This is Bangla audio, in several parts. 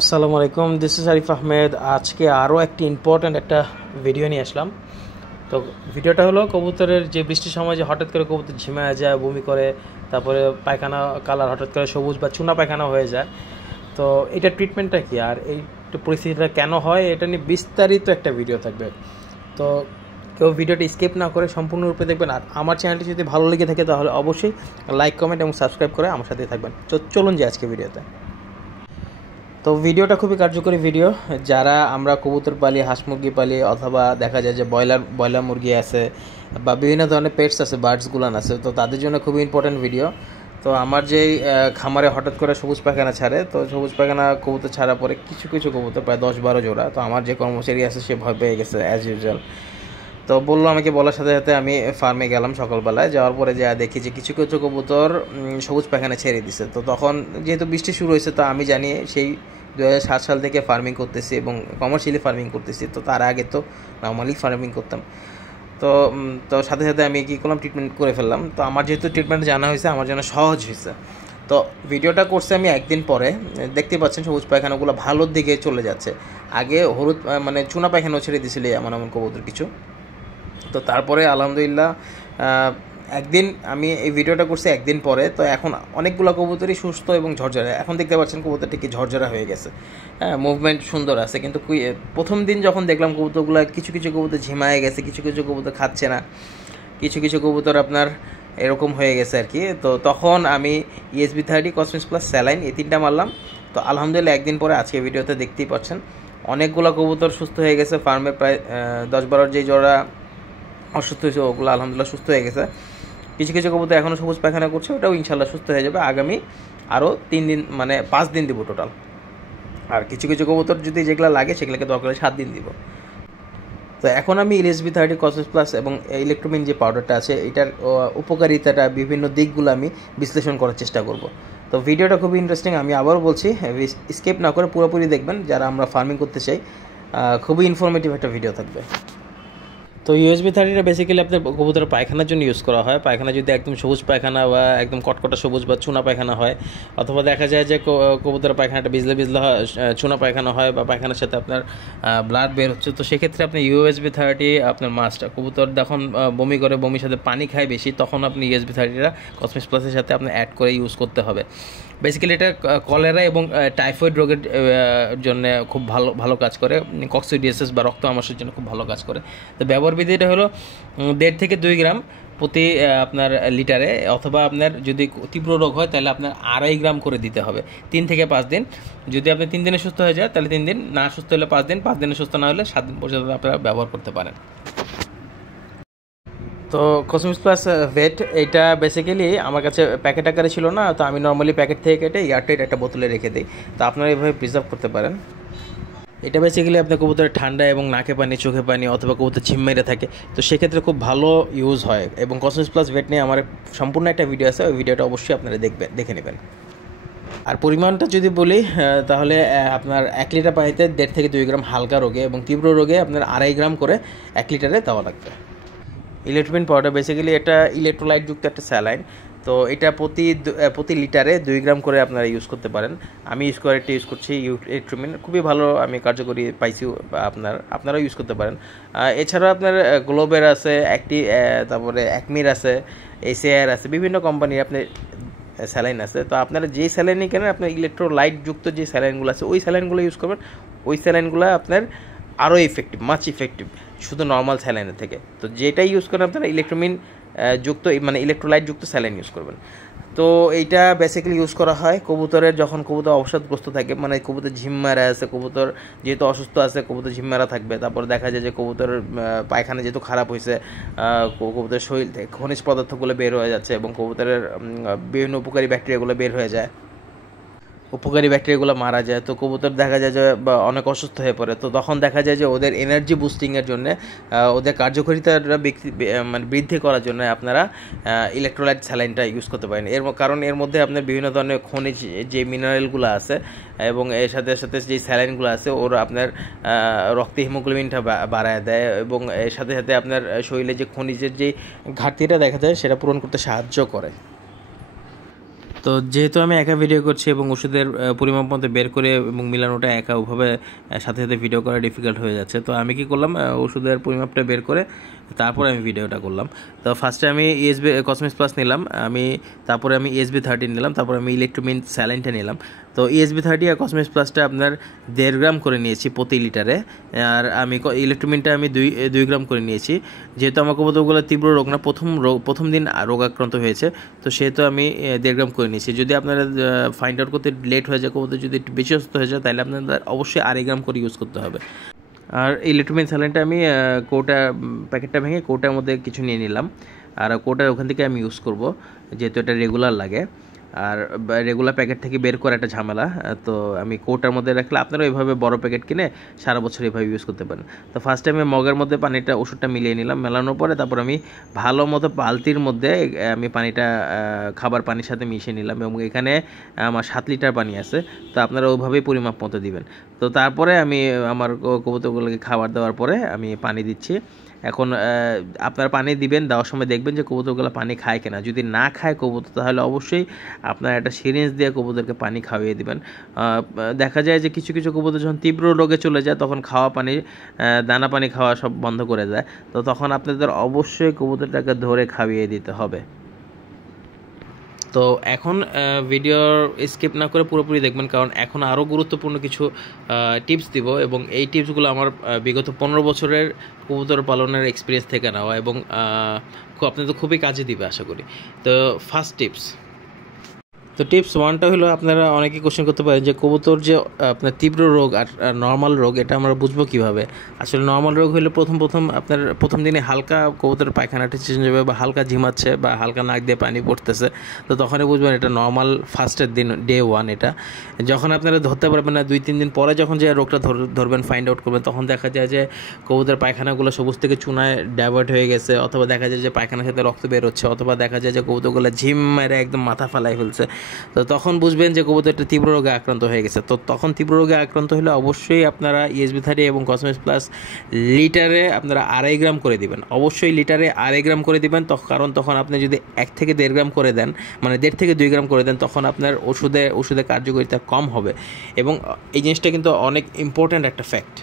আসসালামু আলাইকুম, দিস ইজ আরিফ আহমেদ। আজকে আরও একটি ইম্পর্ট্যান্ট একটা ভিডিও নিয়ে আসলাম। তো ভিডিওটা হলো কবুতরের যে বৃষ্টির সময় যে হঠাৎ করে কবুতর ঝিমায় যায়, বমি করে, তারপরে পায়খানা কালার হঠাৎ করে সবুজ বা চুনা পায়খানা হয়ে যায়। তো এটা ট্রিটমেন্টটা কী আর এই পরিস্থিতিটা কেন হয় এটা নিয়ে বিস্তারিত একটা ভিডিও থাকবে। তো কেউ ভিডিওটি স্কিপ না করে সম্পূর্ণরূপে দেখবেন। আর আমার চ্যানেলটি যদি ভালো লেগে থাকে তাহলে অবশ্যই লাইক, কমেন্ট এবং সাবস্ক্রাইব করে আমার সাথে থাকবেন। চলুন যে আজকে ভিডিওতে। তো ভিডিওটা খুবই কার্যকরী ভিডিও। যারা আমরা কবুতর পালি, হাঁস মুরগি পালি, অথবা দেখা যায় যে ব্রয়লার মুরগি আছে বা বিভিন্ন ধরনের পেটস আছে, বার্ডসগুলান আছে, তো তাদের জন্য খুবই ইম্পর্ট্যান্ট ভিডিও। তো আমার যেই খামারে হঠাৎ করে সবুজ পায়খানা ছাড়ে, তো সবুজ পায়খানা কবুতর ছাড়া পরে কিছু কিছু কবুতর প্রায় 10-12 জোড়া, তো আমার যে কর্মচারী আছে সে ভয় পেয়ে গেছে অ্যাজ ইউজুয়াল। তো বললো, আমাকে বলার সাথে সাথে আমি ফার্মে গেলাম সকালবেলায়। যাওয়ার পরে যা দেখি যে কিছু কিছু কবুতর সবুজ পায়খানা ছেড়ে দিছে। তো তখন যেহেতু বৃষ্টি শুরু হয়েছে, তো আমি জানি সেই 2007 সাল থেকে ফার্মিং করতেছি এবং কমার্শিয়ালি ফার্মিং করতেছি। তো তার আগে তো নর্মালি ফার্মিং করতাম। তো তো সাথে সাথে আমি কী করলাম, ট্রিটমেন্ট করে ফেললাম। তো আমার যেহেতু ট্রিটমেন্ট জানা হয়েছে, আমার জন্য সহজ হয়েছে। তো ভিডিওটা করছে আমি একদিন পরে। দেখতে পাচ্ছেন সবুজ পায়খানাগুলো ভালোর দিকে চলে যাচ্ছে। আগে হলুদ মানে চুনা পায়খানাও ছেড়ে দিয়েছিল এমন এমন কবুতর কিছু। তো তারপরে আলহামদুলিল্লাহ একদিন আমি এই ভিডিওটা করছি একদিন পরে। তো এখন অনেকগুলো কবুতরই সুস্থ এবং ঝরঝরা। এখন দেখতে পাচ্ছেন কবুতরটি কি ঝরঝরা হয়ে গেছে। হ্যাঁ, মুভমেন্ট সুন্দর আছে। কিন্তু প্রথম দিন যখন দেখলাম কবুতরগুলো, কিছু কিছু কবুতর ঝিমায়ে গেছে, কিছু কিছু কবুতর খাচ্ছে না, কিছু কিছু কবুতর আপনার এরকম হয়ে গেছে আর কি। তো তখন আমি ESB30, কসমিক্স প্লাস, স্যালাইন এই 3টা মারলাম। তো আলহামদুলিল্লাহ একদিন পরে আজকে ভিডিওতে দেখতেই পাচ্ছেন অনেকগুলো কবুতর সুস্থ হয়ে গেছে। ফার্মে প্রায় 10-12 যেই জোড়া অসুস্থ হয়েছে ওগুলো আলহামদুলিল্লাহ সুস্থ হয়ে গেছে। কিছু কিছু কবুতর এখনও সবুজ পায়খানা করছে, ওটাও ইনশাল্লাহ সুস্থ হয়ে যাবে। আগামী আরও 3 দিন মানে 5 দিন দিব টোটাল। আর কিছু কিছু কবুতর যদি যেগুলো লাগে সেগুলোকে দরকার হলে 7 দিন দিব। তো এখন আমি ESB30, কসমিক্স প্লাস এবং ইলেকট্রোমিন যে পাউডারটা আছে, এটার উপকারিতাটা বিভিন্ন দিকগুলো আমি বিশ্লেষণ করার চেষ্টা করব। তো ভিডিওটা খুবই ইন্টারেস্টিং। আমি আবারও বলছি, স্কিপ না করে পুরোপুরি দেখবেন যারা আমরা ফার্মিং করতে চাই। খুবই ইনফরমেটিভ একটা ভিডিও থাকবে। তো ESB30টা বেসিক্যালি আপনার কবুতরের পায়খানার জন্য ইউজ করা হয়। পায়খানা যদি একদম সবুজ পায়খানা বা একদম কটকটা সবুজ বা চুনা পায়খানা হয়, অথবা দেখা যায় যে কবুতরের পায়খানাটা ভিজলে ভিজলে হয়, চুনা পায়খানা হয়, বা পায়খানার সাথে আপনার ব্লাড বের হচ্ছে, তো সেক্ষেত্রে আপনি ESB30 আপনার মাস্ট। কবুতর যখন বমি করে, বমির সাথে পানি খায় বেশি, তখন আপনি ESB30টা কসমিক্স প্লাসের সাথে আপনার অ্যাড করে ইউজ করতে হবে। বেসিক্যালি এটা কলেরা এবং টাইফয়েড রোগের জন্য খুব ভালো ভালো কাজ করে। কক্সিডিয়াসিস বা রক্ত আমাশয়ের জন্য খুব ভালো কাজ করে। তো ব্যবহার বিধিটা হলো 1.5 থেকে 2 গ্রাম প্রতি আপনার লিটারে, অথবা আপনার যদি তীব্র রোগ হয় তাহলে আপনার 2.5 গ্রাম করে দিতে হবে 3 থেকে 5 দিন। যদি আপনি 3 দিনে সুস্থ হয়ে যায় তাহলে 3 দিন, না সুস্থ হলে 5 দিন, 5 দিনে সুস্থ না হলে 7 দিন পর্যন্ত আপনারা ব্যবহার করতে পারেন। তো কসমিক্স প্লাস ভেট এইটা বেসিক্যালি আমার কাছে প্যাকেট আকারে ছিল না, তো আমি নর্মালি প্যাকেট থেকে কেটে এয়ারটাইট একটা বোতলে রেখে দিই। তো আপনারা এইভাবে প্রিজার্ভ করতে পারেন। এটা বেসিক্যালি আপনার কবুতরের ঠান্ডা এবং নাকে পানি, চোখে পানি, অথবা কবুতর ঝিম মেরে থাকে, তো সেক্ষেত্রে খুব ভালো ইউজ হয়। এবং কসমিক্স প্লাস ভেট নিয়ে আমার সম্পূর্ণ একটা ভিডিও আছে, ওই ভিডিওটা অবশ্যই আপনারা দেখে নেবেন। আর পরিমাণটা যদি বলি তাহলে আপনার 1 লিটার পানিতে 1.5 থেকে 2 গ্রাম হালকা রোগে, এবং তীব্র রোগে আপনার 2.5 গ্রাম করে 1 লিটারে দেওয়া লাগবে। ইলেকট্রোমিন পাউডার বেসিক্যালি এটা ইলেকট্রোলাইট যুক্ত একটা স্যালাইন। তো এটা প্রতি লিটারে 2 গ্রাম করে আপনারা ইউজ করতে পারেন। আমি ইউজ করছি ইলেকট্রোমিন, খুবই ভালো আমি কার্যকরী পাইছি। আপনারাও ইউজ করতে পারেন। এছাড়াও আপনার গ্লোবের আছে একটি, তারপরে অ্যাকমির আছে, এসিআর আছে, বিভিন্ন কোম্পানির আপনি স্যালাইন আছে। তো আপনারা যেই স্যালাইনই কেনেন, আপনার ইলেকট্রোলাইট যুক্ত যে স্যালাইনগুলো আছে ওই স্যালাইনগুলো ইউজ করবেন। ওই স্যালাইনগুলো আপনার আরও ইফেক্টিভ, মাচ ইফেক্টিভ শুধু নর্মাল স্যালাইনের থেকে। তো যেটাই ইউজ করেন আপনারা ইলেকট্রোমিন যুক্ত মানে ইলেকট্রোলাইট যুক্ত স্যালাইন ইউজ করবেন। তো এইটা বেসিক্যালি ইউজ করা হয় কবুতরের, যখন কবুতর অবসাদগ্রস্ত থাকে, মানে কবুতর ঝিম মারা আছে, কবুতর যেহেতু অসুস্থ আছে, কবুতর ঝিম মারা থাকবে। তারপর দেখা যায় যে কবুতরের পায়খানা যেহেতু খারাপ হয়েছে, কবুতরের শরীর থেকে খনিজ পদার্থগুলো বের হয়ে যাচ্ছে, এবং কবুতরের বিভিন্ন উপকারী ব্যাকটেরিয়াগুলো বের হয়ে যায়, উপকারী ব্যাকটেরিয়াগুলো মারা যায়। তো কবুতর দেখা যায় যে অনেক অসুস্থ হয়ে পড়ে। তো তখন দেখা যায় যে ওদের এনার্জি বুস্টিংয়ের জন্য, ওদের কার্যকারিতাটা মানে বৃদ্ধি করার জন্য আপনারা ইলেকট্রোলাইট স্যালাইনটা ইউজ করতে পারেন। কারণ এর মধ্যে আপনার বিভিন্ন ধরনের খনিজ যে মিনারেলগুলো আছে, এবং এর সাথে সাথে যে স্যালাইনগুলো আছে ওরা আপনার রক্তে হিমোগ্লোবিনটা বাড়ায় দেয়, এবং এর সাথে সাথে আপনার শরীরে যে খনিজের যে ঘাটতিটা দেখা যায় সেটা পূরণ করতে সাহায্য করে। তো যেহেতু আমি একা ভিডিও করছি এবং ওষুধের পরিমাপ মতো বের করে এবং মিলানোটা একা ওভাবে সাথে সাথে ভিডিও করা ডিফিকাল্ট হয়ে যাচ্ছে। তো আমি কি করলাম, ওষুধের পরিমাপটা বের করে তারপরে আমি ভিডিওটা করলাম। তো ফার্স্টে আমি ESB কসমিক্স প্লাস নিলাম, তারপরে আমি ESB 13 নিলাম, তারপরে আমি ইলেকট্রোমিন স্যালাইনটা নিলাম। তো ESB 30 আর কসমিক্স প্লাসটা আপনার 1.5 গ্রাম করে নিয়েছি প্রতি লিটারে, আর আমি ইলেকট্রোমিনটা আমি 2 গ্রাম করে নিয়েছি। যেহেতু আমার কবুতরগুলো তীব্র রোগ না, প্রথম দিন রোগাক্রান্ত হয়েছে, তো সেহেতু আমি 1.5 গ্রাম করে নিয়েছি। যদি আপনারা ফাইন্ড আউট করতে লেট হয়ে যায়, কবুতর যদি একটু বেশি অসুস্থ হয়ে যায়, তাহলে আপনাদের অবশ্যই 2.5 গ্রাম করে ইউজ করতে হবে। আর ইলেকট্রোমিন স্যালাইনটা আমি প্যাকেটটা ভেঙে কৌটার মধ্যে কিছু নিয়ে নিলাম, আর কৌটার ওখান থেকে আমি ইউজ করব, যেহেতু এটা রেগুলার লাগে। আর রেগুলার প্যাকেট থেকে বের করা একটা ঝামেলা, তো আমি কৌটার মধ্যে রাখলে আপনারা এইভাবে বড় প্যাকেট কিনে সারা বছর এইভাবে ইউজ করতে পারেন। তো ফার্স্টে আমি মগের মধ্যে ওষুধটা মিলিয়ে নিলাম। মেলানোর পরে তারপর আমি ভালো মতো বালতির মধ্যে আমি পানিটা খাবার পানির সাথে মিশিয়ে নিলাম, এবং এখানে আমার 7 লিটার পানি আছে, তো আপনারা ওইভাবেই পরিমাপ মতো দিবেন। তো তারপরে আমি আমার কবুতরগুলোকে খাবার দেওয়ার পরে আমি পানি দিচ্ছি। এখন আপনারা পানি দিবেন, দেওয়ার সময় দেখবেন যে কবুতরগুলো পানি খায় কিনা। যদি না খায় কবুতর, তাহলে অবশ্যই আপনারা একটা সিরিঞ্জ দিয়ে কবুতরকে পানি খাওয়িয়ে দিবেন। দেখা যায় যে কিছু কিছু কবুতর যখন তীব্র রোগে চলে যায়, তখন দানা পানি খাওয়া সব বন্ধ করে দেয়। তো তখন আপনাদের অবশ্যই কবুতরটাকে ধরে খাইয়ে দিতে হবে। তো এখন ভিডিওর স্কিপ না করে পুরোপুরি দেখবেন, কারণ এখন আরও গুরুত্বপূর্ণ কিছু টিপস দিব, এবং এই টিপসগুলো আমার বিগত 15 বছরের কবুতর পালনের এক্সপিরিয়েন্স থেকে নেওয়া, এবং আপনাদের খুবই কাজে দিবে আশা করি। তো ফার্স্ট টিপস, তো টিপস 1টা হলো, আপনারা অনেকেই কোশ্চেন করতে পারেন যে কবুতর যে আপনার তীব্র রোগ আর নর্মাল রোগ, এটা আমরা বুঝবো কীভাবে। আসলে নর্মাল রোগ হলে আপনার প্রথম দিনে হালকা কবুতর পায়খানাটা চেঞ্জ হবে, বা হালকা ঝিমাচ্ছে, বা হালকা নাক দিয়ে পানি পড়তেছে, তো তখনই বুঝবেন এটা নর্মাল ফার্স্টের দিন, ডে 1 এটা। যখন আপনারা ধরতে পারবেন না, 2-3 দিন পরে যখন যে রোগটা ধরবেন, ফাইন্ড আউট করবেন, তখন দেখা যায় যে কবুতর পায়খানাগুলো সবুজ থেকে চুনায় ডাইভার্ট হয়ে গেছে, অথবা দেখা যায় যে পায়খানার সাথে রক্ত বের হচ্ছে, অথবা দেখা যায় যে কবুতরগুলো ঝিম মেরে একদম মাথা ফালাই ফেলছে। তো তখন বুঝবেন যে কবুতরটা তীব্র রোগে আক্রান্ত হয়ে গেছে। তো তখন তীব্র রোগে আক্রান্ত হলে অবশ্যই আপনারা ESB 30 এবং কসমিক্স প্লাস লিটারে আপনারা 2.5 গ্রাম করে দিবেন। অবশ্যই লিটারে 2.5 গ্রাম করে দিবেন, কারণ তখন আপনি যদি 1 থেকে 1.5 গ্রাম করে দেন, মানে 1.5 থেকে 2 গ্রাম করে দেন, তখন আপনার ওষুধের কার্যকারিতা কম হবে, এবং এই জিনিসটা কিন্তু অনেক ইম্পর্ট্যান্ট একটা ফ্যাক্ট।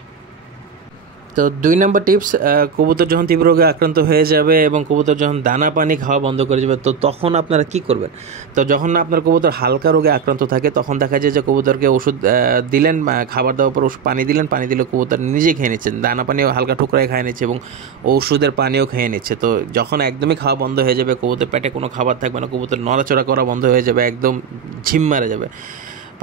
তো 2 নম্বর টিপস, কবুতর যখন তীব্র রোগে আক্রান্ত হয়ে যাবে এবং কবুতর যখন দানা পানি খাওয়া বন্ধ করে যাবে, তো তখন আপনারা কি করবেন। তো যখন আপনার কবুতর হালকা রোগে আক্রান্ত থাকে, তখন দেখা যায় যে কবুতরকে ওষুধ দিলেন, খাবার দেওয়ার পর পানি দিলে কবুতর নিজেই খেয়ে নিচ্ছে, দানা পানিও হালকা টুকরায় খেয়ে নিচ্ছে, এবং ওষুধের পানিও খেয়ে নিচ্ছে। তো যখন একদমই খাওয়া বন্ধ হয়ে যাবে, কবুতর পেটে কোনো খাবার থাকবে না, কবুতর নড়াচড়া করা বন্ধ হয়ে যাবে, একদম ঝিম মারা যাবে,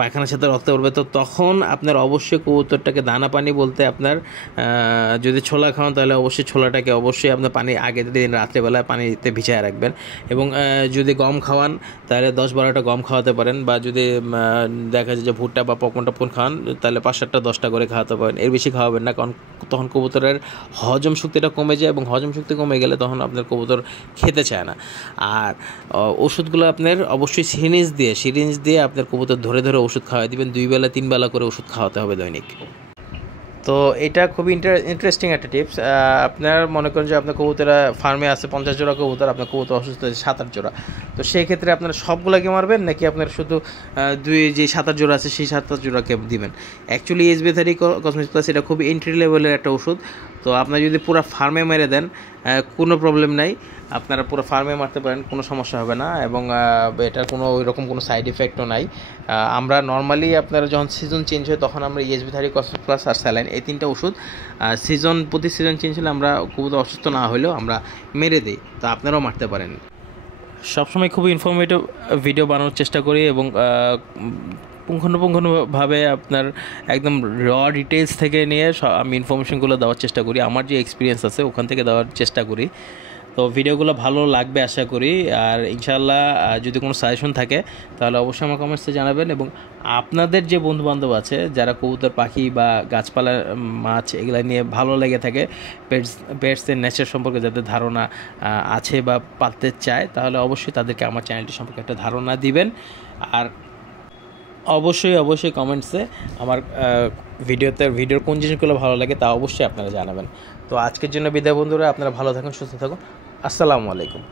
পায়খানার সাথে রক্ত পড়বে, তো তখন আপনার অবশ্যই কবুতরটাকে দানা পানি বলতে আপনার যদি ছোলা খাওয়ান, তাহলে অবশ্যই ছোলাটাকে অবশ্যই আপনার পানি আগের দিন রাত্রেবেলায় পানিতে ভিজায় রাখবেন, এবং যদি গম খাওয়ান, তাহলে 10-12টা গম খাওয়াতে পারেন, বা যদি দেখা যায় যে ভুট্টা বা পপকর্ন খাওয়ান, তাহলে 5-7টা 10টা করে খাওয়াতে পারেন। এর বেশি খাওয়াবেন না, কারণ তখন কবুতরের হজম শক্তিটা কমে যায়, এবং হজম শক্তি কমে গেলে তখন আপনার কবুতর খেতে চায় না। আর ওষুধগুলো আপনার অবশ্যই সিরিঞ্জ দিয়ে আপনার কবুতর ধরে ধরে ওষুধ খাওয়াই দিবেন। 2 বেলা 3 বেলা করে ওষুধ খাওয়াতে হবে দৈনিক। তো এটা খুবই ইন্টারেস্টিং একটা টিপস। আপনার মনে করেন যে আপনার কবুতরা ফার্মে আছে 50 জোড়া কবুতর, আপনার কবুতর অসুস্থ হয়েছে 7-8 জোড়া, তো সেই ক্ষেত্রে আপনারা সবগুলোকে মারবেন, নাকি আপনার শুধু যে 7-8 জোড়া আছে সেই 7-8 জোড়াকে দিবেন। অ্যাকচুয়ালি ESB 30 কসমিক্স প্লাস এটা খুব এন্ট্রি লেভেলের একটা ওষুধ। তো আপনার যদি পুরো ফার্মে মেরে দেন, কোনো প্রবলেম নাই, আপনারা পুরো ফার্মে মারতে পারেন, কোনো সমস্যা হবে না, এবং এটার ওইরকম কোনো সাইড ইফেক্টও নাই। আমরা নর্মালি আপনারা যখন সিজন চেঞ্জ হয়, তখন আমরা ESB 30 কসমিক্স প্লাস আর স্যালাইন, এই 3টা ওষুধ প্রতি সিজন চেঞ্জ হলে আমরা কবুতর অসুস্থ না হলেও আমরা মেরে দিই, তো আপনারাও মারতে পারেন। সবসময় খুবই ইনফরমেটিভ ভিডিও বানানোর চেষ্টা করি, এবং পুঙ্খানুপুঙ্খানুভাবে আপনার একদম ডিটেলস থেকে নিয়ে আমি ইনফরমেশনগুলো দেওয়ার চেষ্টা করি, আমার যে এক্সপিরিয়েন্স আছে ওখান থেকে দেওয়ার চেষ্টা করি। তো ভিডিওগুলো ভালো লাগবে আশা করি, আর ইনশাআল্লাহ যদি কোনো সাজেশন থাকে তাহলে অবশ্যই আমার কমেন্টসে জানাবেন, এবং আপনাদের যে বন্ধুবান্ধব আছে যারা কবুতর, পাখি বা গাছপালা, মাছ এগুলো নিয়ে ভালো লেগে থাকে, পেটসের নেচার সম্পর্কে যাদের ধারণা আছে বা পালতে চায়, তাহলে অবশ্যই তাদেরকে আমার চ্যানেলটি সম্পর্কে একটা ধারণা দিবেন। আর অবশ্যই কমেন্টসে আমার ভিডিওর কোন জিনিসগুলো ভালো লাগে তা অবশ্যই আপনারা জানাবেন। তো আজকের জন্য বিদায় বন্ধুরা, আপনারা ভালো থাকুন, সুস্থ থাকুন, আসসালামু আলাইকুম।